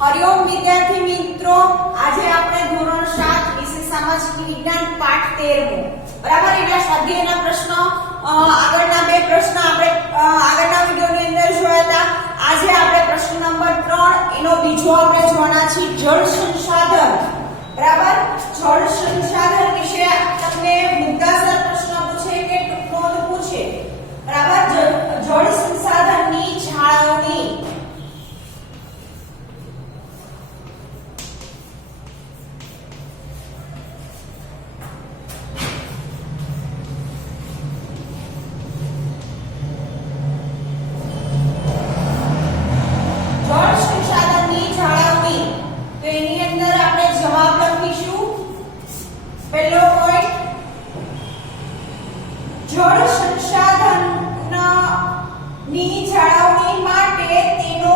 હરિઓમ વિદ્યાર્થી મિત્રો, આજે આપણે ધોરણ 7 વિષય સામાજિક વિજ્ઞાન પાઠ 13 બરાબર એના સ્વાધ્યાયના પ્રશ્ન આગળના બે પ્રશ્ન આપણે આગળના વિડિયોની અંદર જોયા હતા. આજે આપણે પ્રશ્ન નંબર 3 એનો બીજો આપણે જોવાના છીએ જળ સંસાધન. બરાબર, જળ સંસાધન વિશે તમને મુદ્દાસર પ્રશ્ન પૂછે કે ટૂંકનોંધ પૂછે. બરાબર, જળ સંસાધનની જાળવણી. પહેલો પોઈન્ટ, જળ સંસાધનની જાળવણી માટે તેનો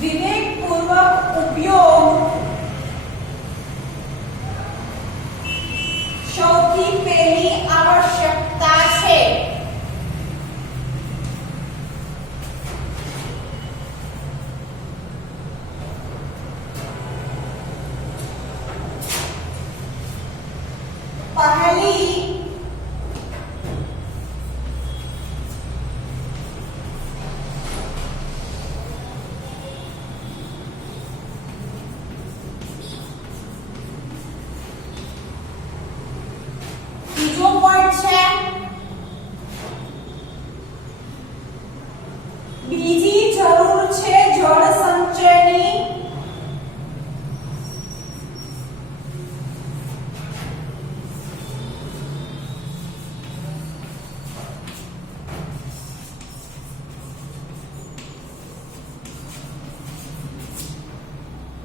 વિવેકપૂર્વક ઉપયોગ સૌથી પહેલી આવશ્યકતા છે. પહેલી બીજો પોઈન્ટ છે બીજી જરૂર છે જળ સંચયની.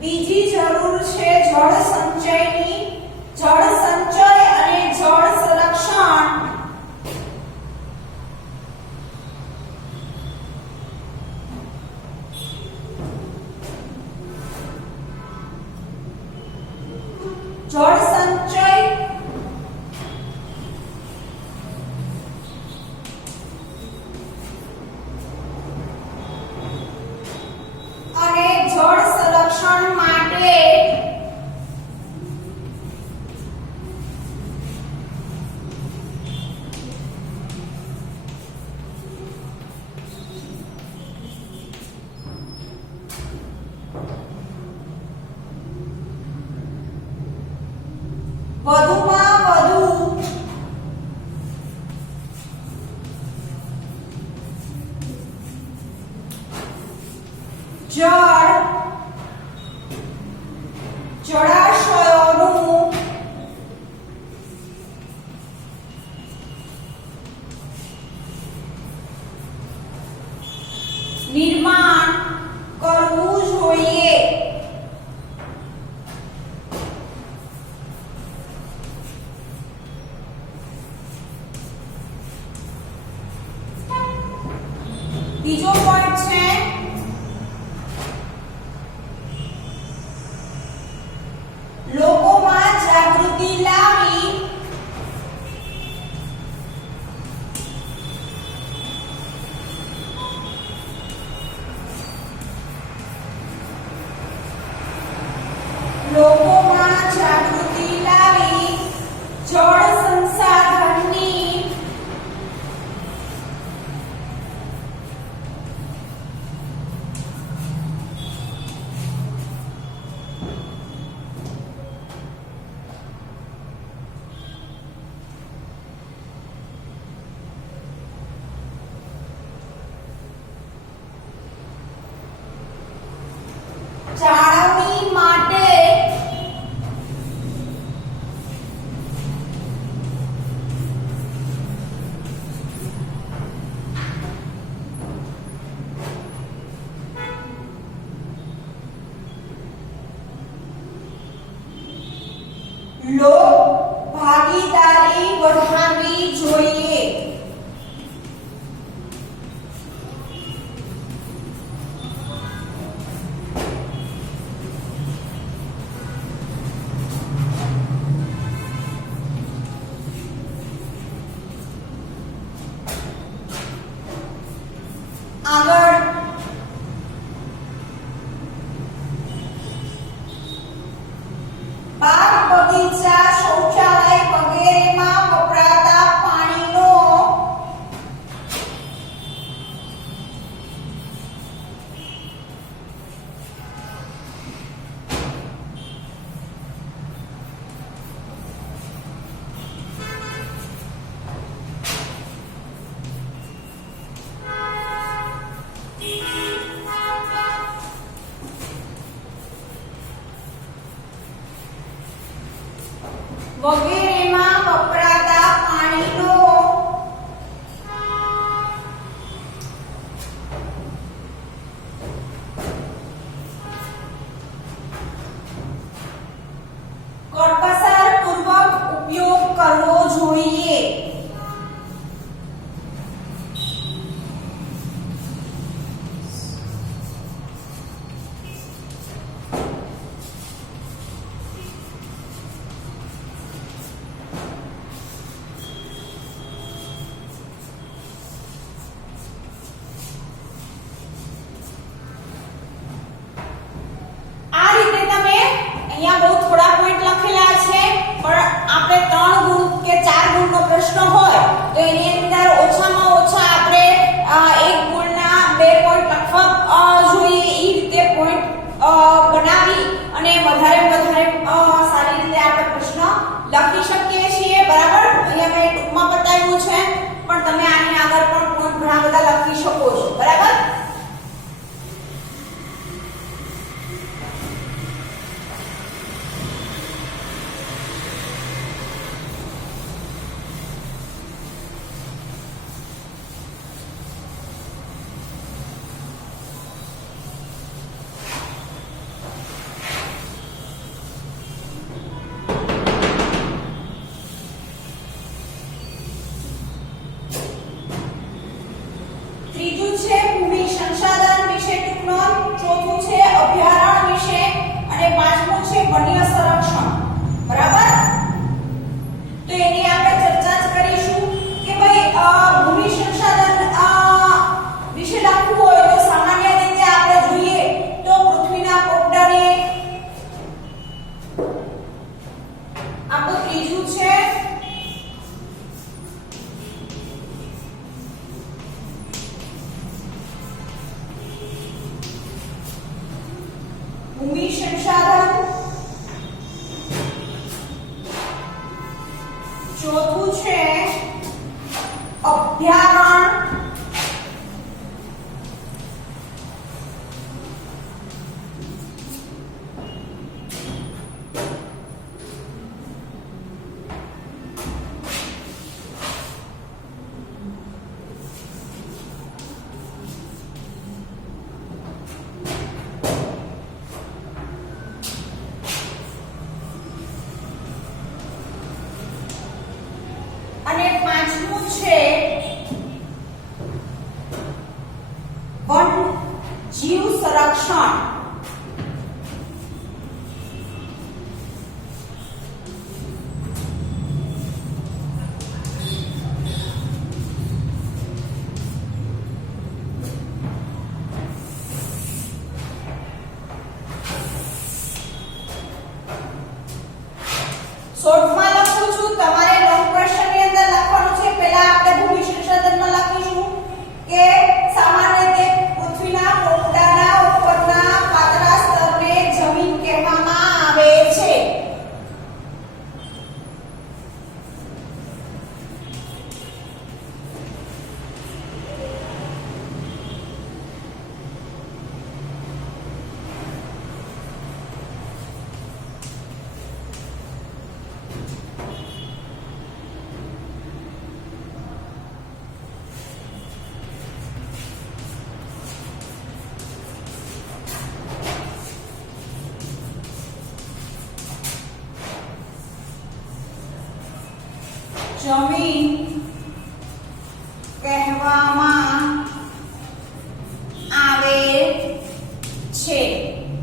બીજી જરૂર છે જળ સંચયની. જળ સંચય અને જળ સંરક્ષણ જળ સંચય અને જળ સંરક્ષણ માટે વધુમાં વધુ જળાશયોનું નિર્માણ કરવું જોઈએ. બીજો પોઈન્ટ છે લોકોમાં જાગૃતિ લાવી જળ સંસાધનની લોક ભાગીદારી વધારવી જોઈએ. આગળ બાગ બગીચા શૌચાલય વગેરેમાં વપરાતા પાણીનો વગેરેમાં વપરાતા પાણીનો કરકસરપૂર્વક ઉપયોગ કરવો જોઈએ. અહીંયા બહુ થોડા પોઈન્ટ લખેલા છે, પણ આપણે 3 ગુણ કે 4 ગુણનો પ્રશ્ન હોય તો એની અંદર ઓછામાં ઓછા આપણે 1 ગુણના 2 પોઈન્ટ લખવા જોઈએ. એ રીતે પોઈન્ટ બનાવી અને વધારે સારી રીતે આપણે પ્રશ્ન લખી શકીએ છીએ. બરાબર, અહીંયા મેં ટૂંકમાં બતાવ્યું છે, પણ તમે આની આગળ પણ પોઈન્ટ ઘણા બધા લખી શકો છો. બરાબર. ત્રીજું છે ભૂમિ સંસાધન વિશે ટૂંક નોંધ, ચોથું છે અભયારણ્ય વિશે અને પાંચમું છે વન્ય સંરક્ષણ. બરાબર, તો એની આપણે ચર્ચા જ કરીશું કે ભાઈ ભૂમિ સંસાધન વિશે લખવું હોય તો સામાન્ય રીતે આપણે જોઈએ તો પૃથ્વીના પોપડાને આપણું ત્રીજું છે ભૂમિ સંસાધન, ચોથું છે અભયારણ્ય, અને પાંચમું છે વન જીવ સંરક્ષણ. શોર્ટમાં લખું છું, તમારે લોંગ ક્વેશ્ચન ની અંદર લખવાનું છે. પહેલા આપણે ભૂમિ સંસાધનમાં લખીશું કે સામાન્ય રીતે પૃથ્વીના પોપડાના ઉપરના જમીન કહેવામાં આવે છે.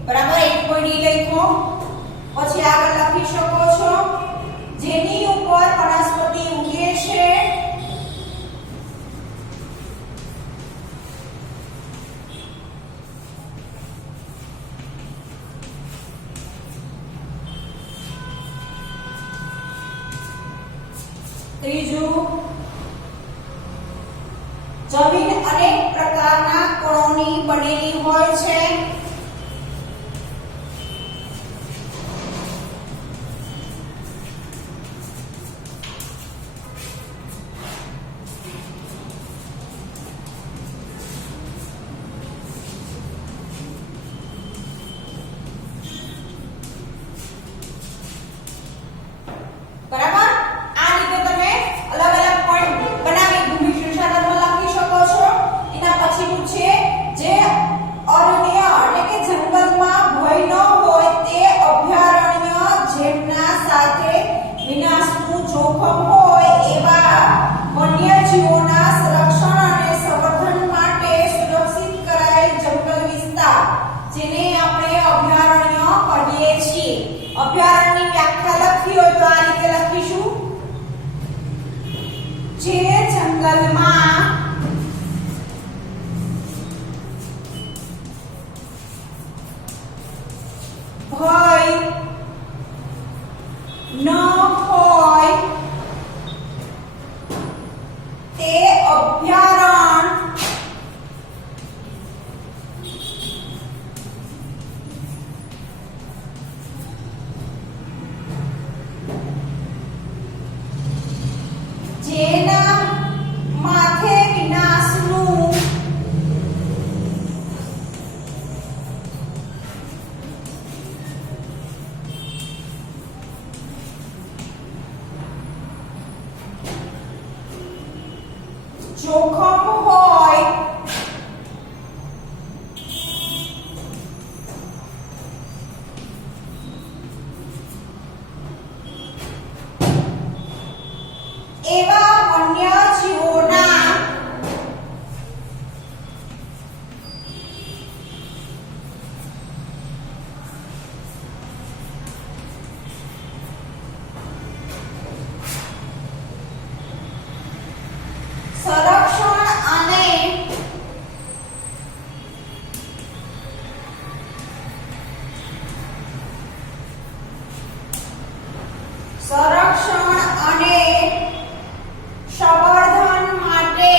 બરાબર, એક પોઈન્ટ લખો. પછી આગળ લખી શકો છો જેની ઉપર વનસ્પતિ ઉગે છે ત્રીજું, જમીન અનેક પ્રકારના કણોની બનેલી હોય છે. બરાબર, આ રીતે તમે અલગ અલગ પોઈન્ટ બનાવી ભૂમિ સંસાધનમાં લખી શકો છો. એના પછીનું છે જે અરણ્ય એટલે કે જંગલમાં ભય ન હોય તે અભયારણ્ય, જેમના સાથે વિનાશનું જોખમ હોય એવા વન્યજીવોના સંરક્ષણ અને સંવર્ધન માટે સુરક્ષિત કરાયેલ જંગલ વિસ્તાર, જેને આપણે અભયારણ્ય કહીએ છીએ. અભયારણ્યની વ્યાખ્યા લખવી હોય તો આ રીતે લખીશું: જે જંગલમાં ભય ન હોય તે અભયારણ્ય જેના માથે વિનાશનું જોખમ હોય એવા વન્યજીવોના સંરક્ષણ અને સંવર્ધન માટે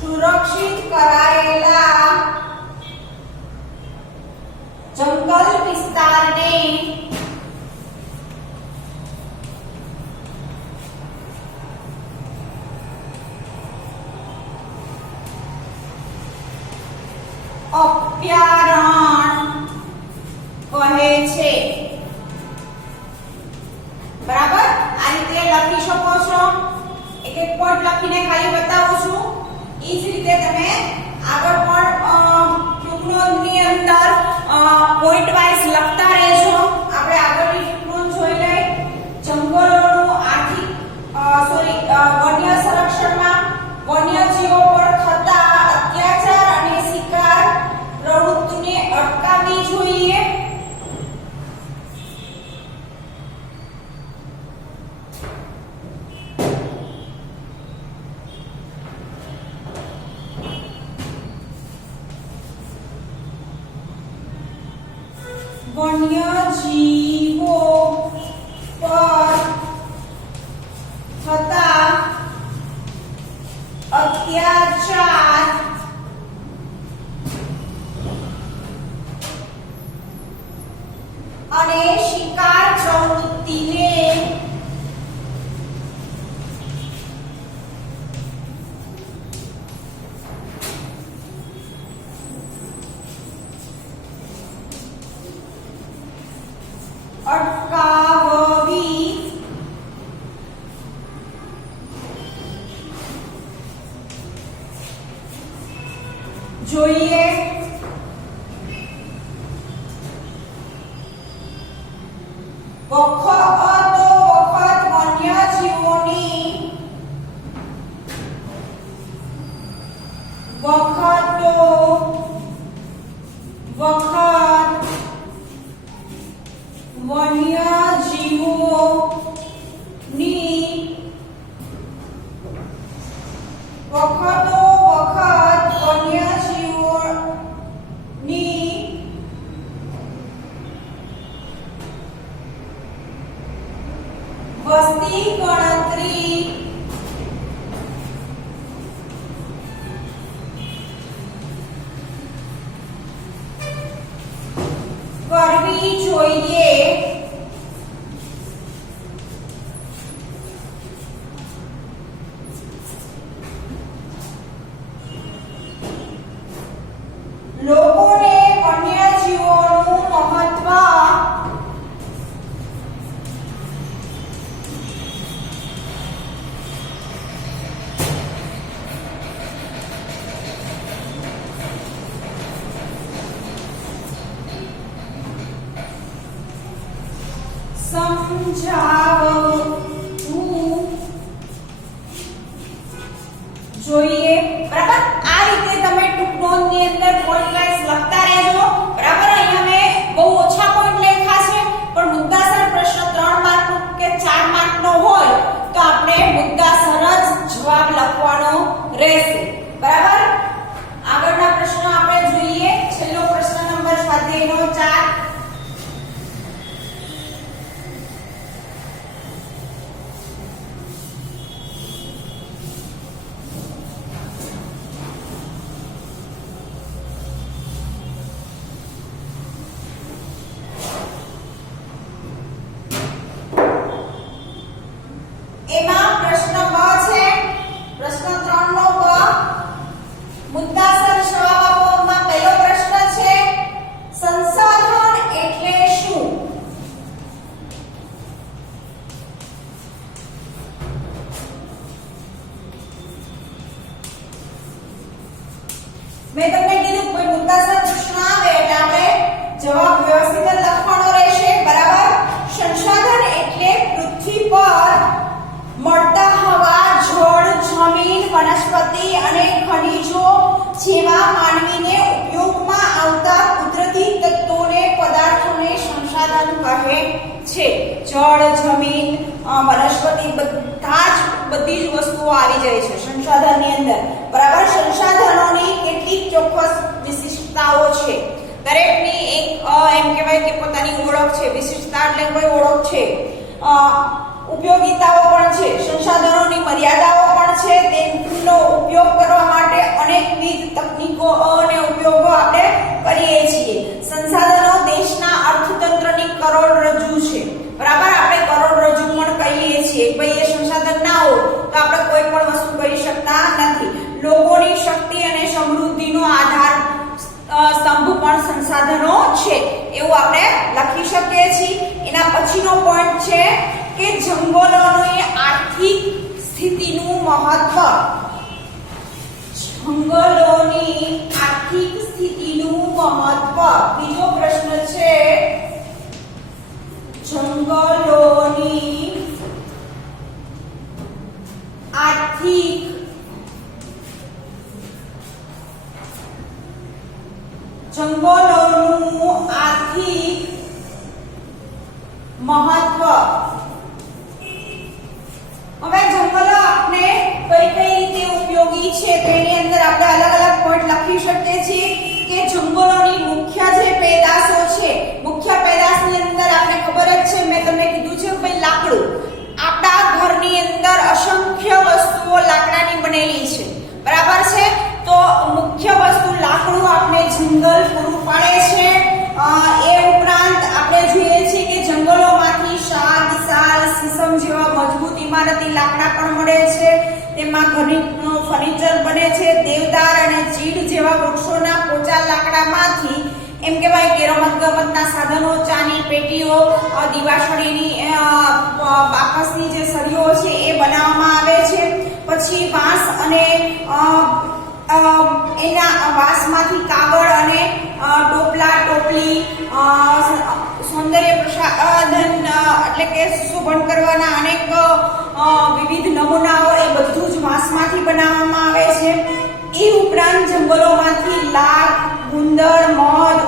સુરક્ષિત કરાયેલા જંગલ વિસ્તારને અભયારણ્ય કહે છે. બરાબર, આ રીતે લખી શકો છો. એક એક પોઈન્ટ લખીને ખાલી બતાવું છું. એ જ રીતે તમે આગળ પણ ટ્યુટોરિયલની અંદર પોઈન્ટ વાઇઝ લખતા રહેજો. આપણે આગળની ટ્યુટોરિયલ જોઈ લઈએ. જંગલોનું આર્થિક વન્ય સંરક્ષણમાં વન્યજીવો પર થતા અત્યાચાર અને શિકાર પ્રવૃત્તિને અટકાવવી જોઈએ. વન્યજીવો પર થતા અત્યાચાર અને શિકાર પ્રવૃત્તિને વખત વન્યજીવોની વસ્તી ગણતરી કરવી જોઈએ. લોકોને વન્યજીવોનું મહત્વ સમજાવવું જોઈએ. બરાબર, આ રીતે તમે ટૂંક નોંધની અંદર પોઈન્ટ વાઇઝ લખતા રહેજો. બરાબર, અહીંયા મેં બહુ ઓછા પોઈન્ટ લખ્યા છે, પણ મુદ્દાસર પ્રશ્ન 3 માર્કનો કે 4 માર્કનો હોય તો આપણે મુદ્દાસર જ જવાબ લખવાનો રહેશે. બરાબર, આગળના પ્રશ્ન આપણે જોઈએ. છેલ્લો પ્રશ્ન નંબર સ્વાધ્યાયનો 4. એમાં પ્રશ્ન બ છે. પ્રશ્ન 3 નો બ. મુદ્દાસર જવાબ આપવામાં પહેલો પ્રશ્ન છે, સંસાધન એટલે શું? મેં તમને કીધું કોઈ મુદ્દાસર પ્રશ્ન આવે એટલે આપણે જવાબ વ્યવસ્થિત લખવાનો રહેશે. બરાબર, સંસાધન એટલે પૃથ્વી પર મળતા હવા, જળ, જમીન, વનસ્પતિ અને ખનિજો જેવા માનવીને ઉપયોગમાં આવતા કુદરતી તત્વોને, પદાર્થોને સંસાધન કહે છે. જળ, જમીન, વનસ્પતિ બધી જ વસ્તુઓ આવી જાય છે સંસાધનની અંદર. બરાબર, સંસાધનોની કેટલીક ચોક્કસ વિશિષ્ટતાઓ છે. દરેકની એક એમ કહેવાય કે પોતાની ઓળખ છે. વિશિષ્ટતા એટલે કોઈ ઓળખ છે. ઉપયોગિતાઓ પણ છે, સંસાધનોની મર્યાદાઓ પણ છે. તેનો ઉપયોગ કરવા માટે અનેકવિધ તકનીકો અને ઉપયોગો આપણે કરીએ છીએ. સંસાધનો દેશના અર્થતંત્રની કરોડરજ્જુ છે. બરાબર, આપણે કરોડરજ્જુ પણ કહીએ છીએ. ભાઈ એ સંસાધન ના હોય તો આપણે કોઈ પણ વસ્તુ કરી શકતા નથી. લોકોની શક્તિ અને સમૃદ્ધિનો આધાર સ્તંભ પણ સંસાધનો છે, એવું આપણે લખી શકીએ છીએ. એના પછીનો પોઈન્ટ છે કે જંગલોની આર્થિક સ્થિતિનું મહત્વ. જંગલોની આર્થિક સ્થિતિનું મહત્વ. બીજો પ્રશ્ન છે, જંગલોની આર્થિક મહત્વ. હવે જંગલો આપણે કઈ રીતે ઉપયોગી છે તેની અંદર આપણે અલગ અલગ પોઈન્ટ લખી શકીએ છીએ કે જંગલોની મુખ્ય જે પેદાશો છે, મુખ્ય પેદાશની અંદર આપણે ખબર જ છે, મેં તમને કીધું છે ભાઈ લાકડું. આપણા ઘરની અંદર અસંખ્ય વસ્તુઓ લાકડાની બનેલી છે. બરાબર છે, તો મુખ્ય વસ્તુ લાકડું આપણે જંગલ પૂરું પાડે છે. એ ઉપરાંત આપણે જોઈએ છીએ કે જંગલોમાંથી શાલ, સાલ, સીસમ જેવા મજબૂત ઇમારતી લાકડા પણ મળે છે. તેમાં ઘણી ફર્નિચર બને છે. દેવદાર અને ચીડ જેવા વૃક્ષોના પોચા લાકડામાંથી એમ કહેવાય કે રમતગમતના સાધનો, ચાની પેટીઓ, દીવાસળીની બાકસની જે સળીઓ છે એ બનાવવામાં આવે છે. પછી વાંસ અને એના વાંસમાંથી કાગળ અને ટોપલા, ટોપલી, સૌંદર્ય એટલે કે સુશોભન કરવાના અનેક વિવિધ નમૂનાઓ એ બધું જ વાંસમાંથી બનાવવામાં આવે છે. એ ઉપરાંત જંગલોમાંથી લાખ, ગુંદર, મધ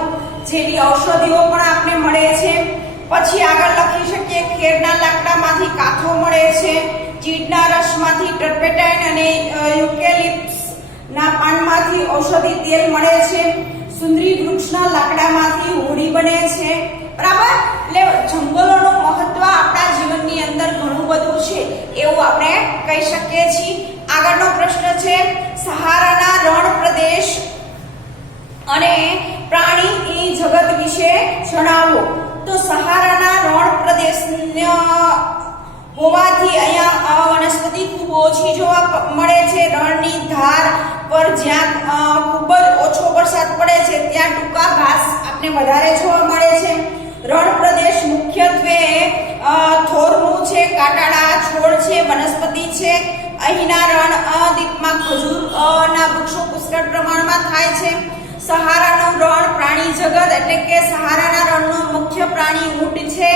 જેવી ઔષધિઓ પણ આપણે મળે છે. પછી આગળ લખી શકીએ ખેરના લાકડામાંથી કાથો મળે છે. ચીડના રસમાંથી ટર્પેટાઇન અને યુકેલિપ્ટસ ના પાનમાંથી ઔષધિ તેલ મળે છે. સુંદરી વૃક્ષના લાકડામાંથી હોડી બને છે. બરાબર. એટલે જંગલોનું મહત્વ આપણા જીવનની અંદર ઘણું બધું છે એવું આપણે કહી શકીએ છીએ. આગળનો પ્રશ્ન છે સહારાના રણ પ્રદેશ અને પ્રાણી જગત વિશે જણાવો. તો સહારાના રણ પ્રદેશ હોવાથી અહીંયા વનસ્પતિ ખૂબ ઓછી જોવા મળે છે. રણની ધાર પર જ્યાં ખૂબ જ ઓછો વરસાદ પડે છે ત્યાં ટૂંકા ઘાસ આપણે વધારે જોવા મળે છે. રણ પ્રદેશ મુખ્યત્વે થોરનું છે, કાંટાળા છોડ છે, વનસ્પતિ છે. અહીંના રણ દ્વીપમાં ખજૂરના વૃક્ષો પુષ્કળ પ્રમાણમાં થાય છે. સહારાનું રણ પ્રાણી જગત એટલે કે સહારાના રણનું મુખ્ય પ્રાણી ઊંટ છે.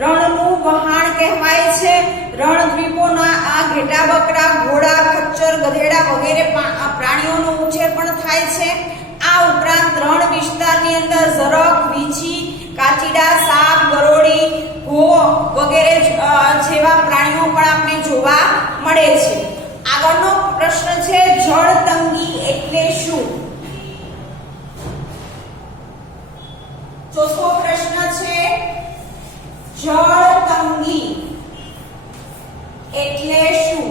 રણનું વહાણ કહેવાય છે. રણ દ્વીપોના આ ઘેટા બકરા, ઘોડા, ખચ્ચર, ગધેડા વગેરે પ્રાણીઓનો ઉછેર પણ થાય છે. આ ઉપરાંત રણ વિસ્તારની અંદર ઝરખ, વીંછી, કાચીડા, સાપ, ગરોળી, ઘો વગેરે જેવા પ્રાણીઓ પણ આપણે જોવા મળે છે. આગળનો પ્રશ્ન છે જળ તંગી એટલે શું? ચોથો પ્રશ્ન છે જળ તંગી એટલે શું?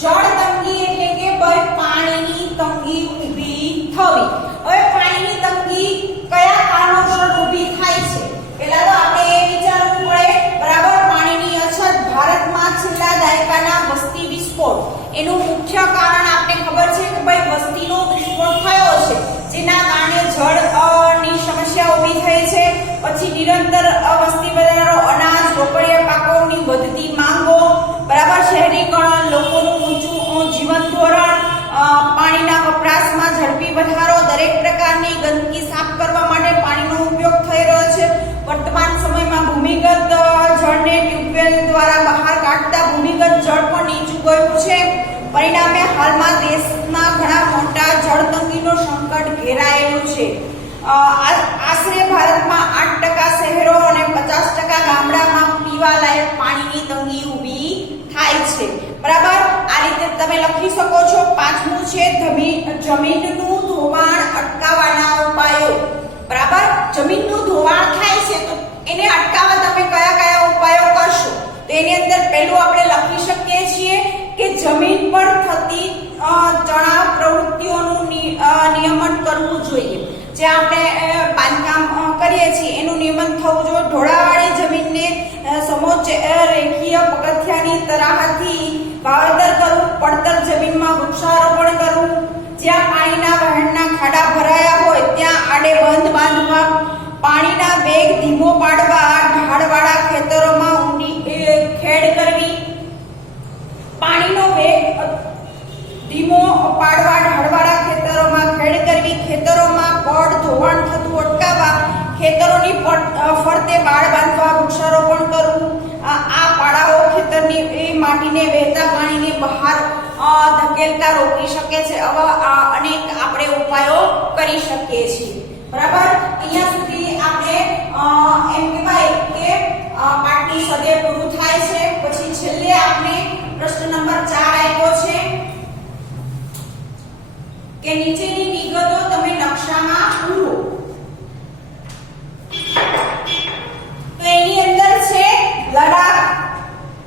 જળ તંગી એટલે કે ભાઈ પાણીની તંગી ઊભી થવી. હવે પાણીની તંગી કયા કારણોસર ઊભી થાય છે? પહેલા તો આપણે એ વિચારવું પડે. બરાબર. પાણીની અછત ભારતમાં છેલ્લા દાયકાના વસ્તી વિસ્ફોટ એનું મુખ્ય કારણ આપણે ખબર છે કે ભાઈ વસ્તીનો વિસ્ફોટ થયો છે જેના કારણે જળની સમસ્યા ઊભી થઈ છે. પછી નિરંતર વસ્તી વધારો, અનાજ, રોકડિયા પાકોની વધતી માંગો, બરાબર, શહેરીકરણ, લોકોનું ઊંચું જીવન ધોરણ, પાણીના વપરાશમાં ઝડપી વધારો, દરેક પ્રકારની ગંદકી સાફ કરવા માટે પાણીનો ઉપયોગ થઈ રહ્યો છે. વર્તમાન સમયમાં ભૂમિગત જળને ટ્યુબવેલ દ્વારા બહાર કાઢતા ભૂમિગત જળ પણ નીચું ગયું છે. પરિણામે હાલમાં દેશમાં ઘણા મોટા જળ તંગીનો સંકટ ઘેરાયેલું છે. આશરે ભારતમાં 8% શહેરો અને 50% ગામડામાં પીવાલાયક પાણીની તંગી ઊભી થાય છે. બરાબર. આ રીતે તમે લખી શકો છો. પાંચમું છે જમીનનું ધોવાણ અટકાવવાના ઉપાયો. બરાબર. જમીનનું ધોવાણ થાય છે તો એને અટકાવવા તમે કયા કયા ઉપાયો કરશો? તો એની અંદર પહેલું આપણે લખી શકીએ છીએ કે જમીન પર થતી તણાવ પ્રવૃત્તિઓનું નિયમન કરવું જોઈએ. જે આપણે બાંધકામ કરીએ છીએ એનું નિયમન થવું જોઈએ. ઢોળાવાળી જમીનને સમોચ્ચ રેખીય પગથિયાની તરાહથી વાવેતર કરવું. પડતર જમીનમાં વૃક્ષારોપણ કરવું. જ્યાં પાણીના વહેણના ખાડા ભરાયા હોય ત્યાં આડે બંધ બાંધવા. પાણીના વેગ ધીમો પાડવા. ઢાળવાળા ખેતરોમાં ઊંડી ખેડ કરવી. પાણીનો વેગ ધીમો પાડવા, ઢાળવાળા ખેતરોમાં ખેડ કરવી. ખેતરોમાં પડ ધોવાણ થતું અટકાવવા. ખેતરોની ફરતે બાળ બાંધવા. વૃક્ષારોપણ કરવું. આ પાડાઓ ખેતરની માટીને વહેતા પાણીને બહાર ધકેલતા રોકી શકે છે. આવા અનેક આપણે ઉપાયો કરી શકીએ છીએ. બરાબર. અહીંયા સુધી આપણે એમ કહેવાય કે પાઠની સદે પૂરું થાય છે. પછી છેલ્લે આપણે પ્રશ્ન નંબર 4 આપ્યો છે કે નીચેની વિગતો તમે નકશામાં પૂરો. તો એની અંદર છે લડાખ,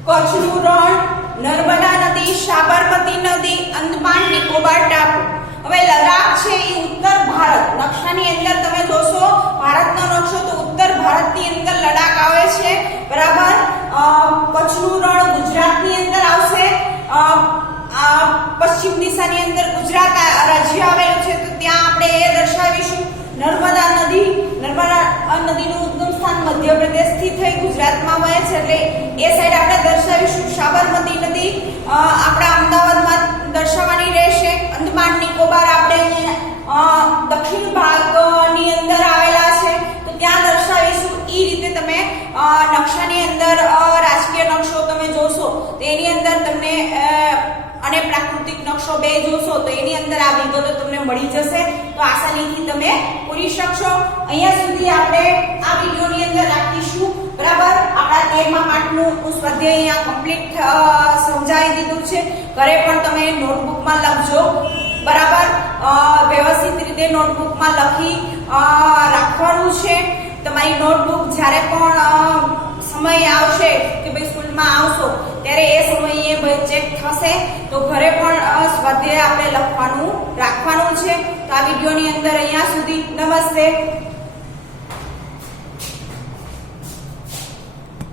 કચ્છનું રણ, નર્મદા નદી, સાબરમતી નદી, અંદમાન નિકોબાર ટાપુ. હવે લડાખ છે એ ઉત્તર ભારત. નકશાની અંદર તમે જોશો ભારતનો નકશો તો ઉત્તર ભારતની અંદર લડાખ આવે છે. બરાબર. કચ્છનું રણ ગુજરાતની અંદર આવશે. પશ્ચિમ દિશાની અંદર ગુજરાત રાજ્ય આવેલું છે તો ત્યાં આપણે એ દર્શાવીશું. નર્મદા નદીનું ઉદ્ગમ સ્થાન મધ્યપ્રદેશથી થઈ ગુજરાતમાં વહે છે એટલે એ સાઈડ આપણે દર્શાવીશું. સાબરમતી નદી આપણા અમદાવાદમાં દર્શાવવાની રહેશે. અંદમાન નિકોબાર આપણે દક્ષિણ ભાગની અંદર આવેલા કક્ષો 2 જોશો તો એની અંદર આ વિગતો તમને મળી જશે, તો આસાનીથી તમે પૂરી શકશો. અહીંયા સુધી આપણે આ વિડિયોની અંદર રાખીશું. બરાબર, આપણા 13મા પાઠનું સ્વાધ્યાય અહીંયા કમ્પ્લીટ સમજાવી દીધું છે. ઘરે પણ તમે નોટબુકમાં લખજો. બરાબર, વ્યવસ્થિત રીતે નોટબુકમાં લખી રાખવાનું છે. તમારી નોટબુક જ્યારે પણ સમય આવશે કે ભાઈ સ્કૂલમાં આવશો ત્યારે એ સમયે ચેક થશે, તો ઘરે પણ સ્વાધ્યાય આપણે લખવાનું રાખવાનું છે. તો આ વિડીયોની અંદર અહીંયા સુધી. નમસ્તે.